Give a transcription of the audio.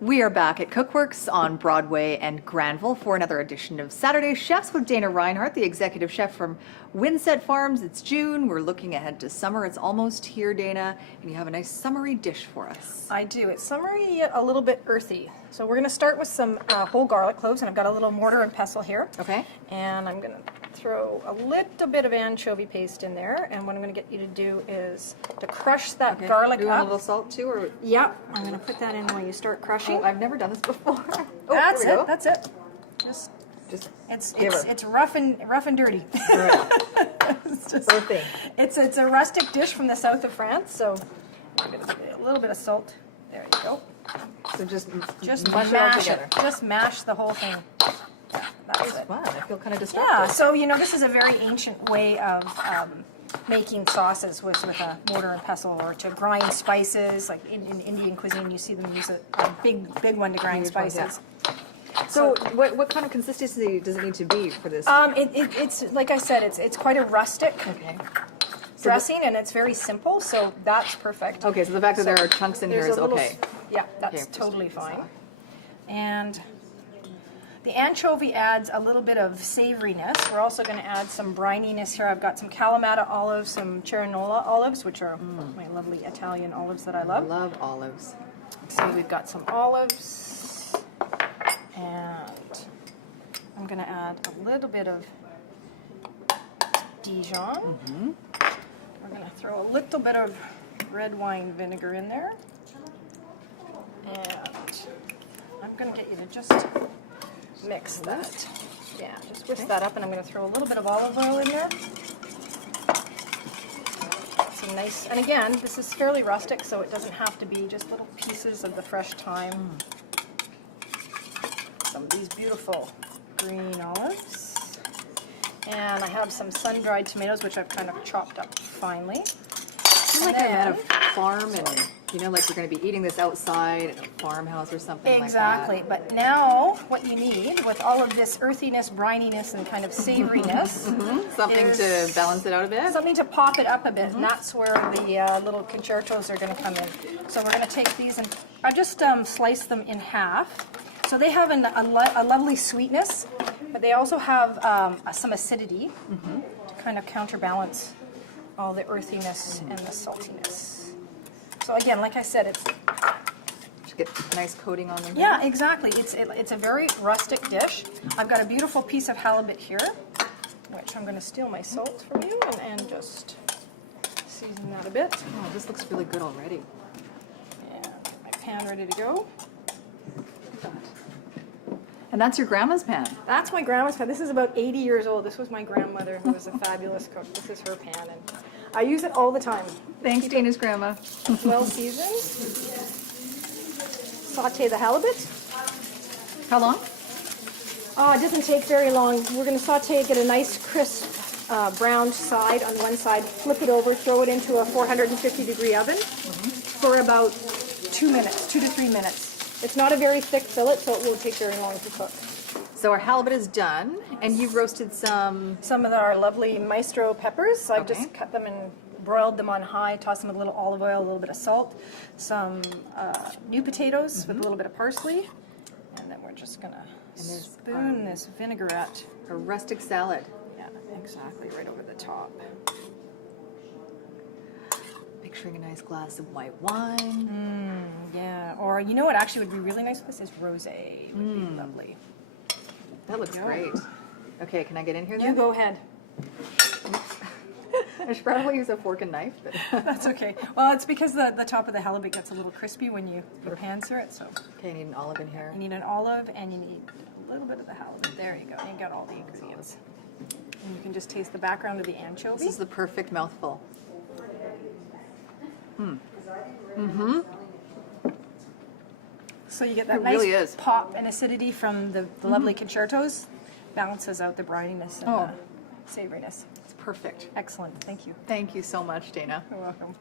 We are back at Cookworks on Broadway and Granville for another edition of Saturday Chefs with Dana Reinhardt, the executive chef from Windset Farms. It's June. We're looking ahead to summer. It's almost here, Dana, and you have a nice summery dish for us. I do. It's summery yet a little bit earthy. So we're going to start with some whole garlic cloves, and I've got a little mortar and pestle here. Okay. And I'm going to throw a little bit of anchovy paste in there, and what I'm going to get you to do is to crush that garlic Do up. a little salt too, or? Yeah, I'm going to put that in when you start crushing. Oh, I've never done this before. That's it. That's it. Just give it's rough and dirty. Right. It's just Earthy. It's a rustic dish from the south of France, so I'm going to give it a little bit of salt. There you go. So just Mash it all together. Just mash the whole thing. That's it. Wow, I feel kind of distracted. Yeah, so this is a very ancient way of making sauces with a mortar and pestle, or to grind spices. Like in Indian cuisine, you see them use a big one to grind spices. Yeah. So what kind of consistency does it need to be for this? It's like I said, it's quite a rustic dressing, and it's very simple, so that's perfect. Okay, so the fact that there are chunks in here is okay. Yeah, that's totally fine. And the anchovy adds a little bit of savoriness. We're also going to add some brininess here. I've got some Kalamata olives, some Cerignola olives, which are my lovely Italian olives that I love. I love olives. So we've got some olives, and I'm going to add a little bit of Dijon. We're going to throw a little bit of red wine vinegar in there. And I'm going to get you to just mix that. Yeah, just whisk that up, and I'm going to throw a little bit of olive oil in there. Some nice, and again, this is fairly rustic, so it doesn't have to be just little pieces of the fresh thyme. Some of these beautiful green olives. And I have some sun-dried tomatoes, which I've kind of chopped up finely. I feel like I'm at a farm, and like we're going to be eating this outside in a farmhouse or something Exactly, like that. But now what you need with all of this earthiness, brininess, and kind of savoriness, something to balance it out a bit. something to pop it up a bit, and that's where the little concertos are going to come in. So we're going to take these, and I just slice them in half. So they have a lovely sweetness, but they also have some acidity to kind of counterbalance all the earthiness and the saltiness. So again, like I said, it's to get a nice coating on them. yeah, exactly. It's a very rustic dish. I've got a beautiful piece of halibut here, which I'm going to steal my salt from you and just season that a bit. Oh, this looks really good already. And get my pan ready to go. And that's your grandma's pan. That's my grandma's pan. This is about 80 years old. This was my grandmother, who was a fabulous cook. This is her pan, and I use it all the time. Thanks, Dana's grandma. Well seasoned. Saute the halibut. How long? Oh, it doesn't take very long. We're going to saute it, get a nice crisp browned side on one side, flip it over, throw it into a 450-degree oven for about 2 minutes, 2 to 3 minutes. It's not a very thick fillet, so it won't take very long to cook. So our halibut is done, and you've roasted some of our lovely maestro peppers. I've just cut them and broiled them on high, tossed them with a little olive oil, a little bit of salt, some new potatoes with a little bit of parsley, and then we're just going to spoon this vinaigrette. a rustic salad. Yeah, exactly, right over the top. Picturing a nice glass of white wine. Yeah, or you know what actually would be really nice with this is rosé. Would be lovely. That looks great. Okay, can I get in here then? You go ahead. I should probably use a fork and knife, but That's okay. Well, it's because the top of the halibut gets a little crispy when you pan through it, so. okay, I need an olive in here. You need an olive, and you need a little bit of the halibut. There you go. You got all the ingredients. And you can just taste the background of the anchovy. This is the perfect mouthful. So you get that It nice really is. pop and acidity from the lovely concertos, balances out the brininess and the savoriness. It's perfect. Excellent. Thank you. Thank you so much, Dana. You're welcome.